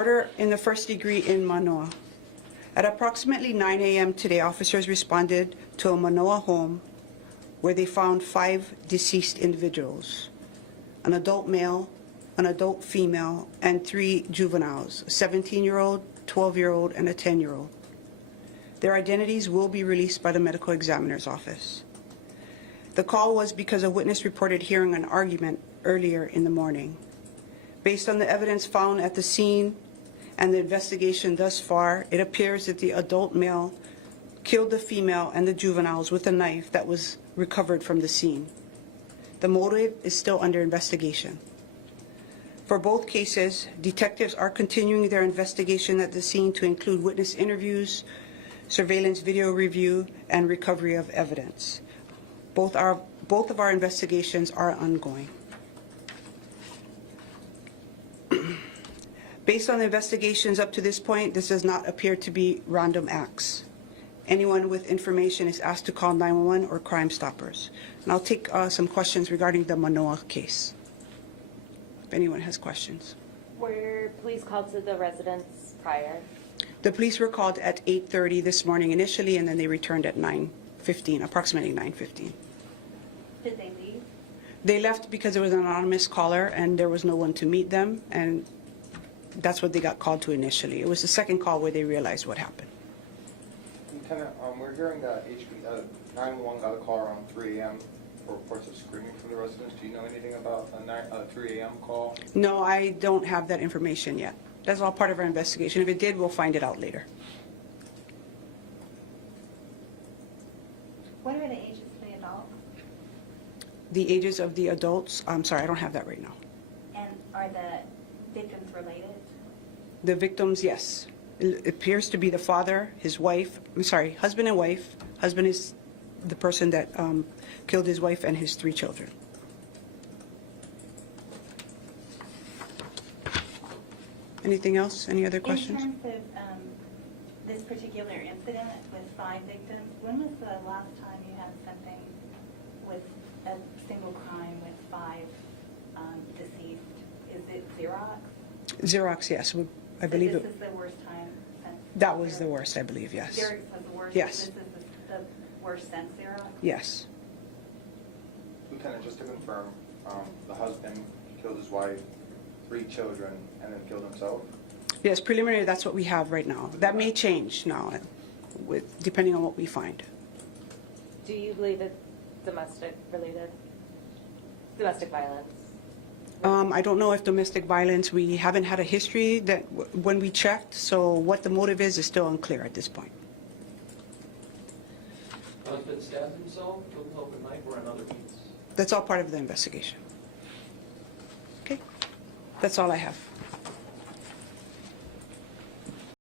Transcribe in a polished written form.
Murder in the first degree in Manoa. At approximately 9 a.m. today, officers responded to a Manoa home where they found 5 deceased individuals, an adult male, an adult female, and 3 juveniles, a 17-year-old, 12-year-old, and a 10-year-old. Their identities will be released by the medical examiner's office. The call was because a witness reported hearing an argument earlier in the morning. Based on the evidence found at the scene and the investigation thus far, it appears that the adult male killed the female and the juveniles with a knife that was recovered from the scene. The motive is still under investigation. For both cases, detectives are continuing their investigation at the scene to include witness interviews, surveillance video review, and recovery of evidence. Both of our investigations are ongoing. Based on the investigations up to this point, this does not appear to be random acts. Anyone with information is asked to call 911 or Crime Stoppers. And I'll take some questions regarding the Manoa case, if anyone has questions. Were police called to the residence prior? The police were called at 8:30 this morning initially, and then they returned at 9:15, approximately 9:15. Did they leave? They left because there was an anonymous caller and there was no one to meet them, and that's what they got called to initially. It was the second call where they realized what happened. Lieutenant, we're hearing that 911 got a call around 3 a.m. for reports of screaming from the residents. Do you know anything about a 3 a.m. call? No, I don't have that information yet. That's all part of our investigation. If it did, we'll find it out later. What are the ages of the adults? The ages of the adults, I'm sorry, I don't have that right now. And are the victims related? The victims, yes. It appears to be the father, his wife, husband and wife. Husband is the person that killed his wife and his 3 children. Anything else? Any other questions? In terms of this particular incident with 5 victims, when was the last time you had something with a single crime with 5 deceased? Is it Xerox? Xerox, yes. I believe this it. Is the worst time since That was the worst, I believe, yes. Xerox was the worst? Yes. So this is the worst since Xerox? Yes. Lieutenant, just to confirm, the husband killed his wife, 3 children, and then killed himself? Yes, preliminary, that's what we have right now. That may change now, depending on what we find. Do you believe it's domestic violence? I don't know if domestic violence, we haven't had a history that when we checked, so what the motive is still unclear at this point. Husband stabbed himself, killed himself with a knife, or another means? That's all part of the investigation. Okay, that's all I have.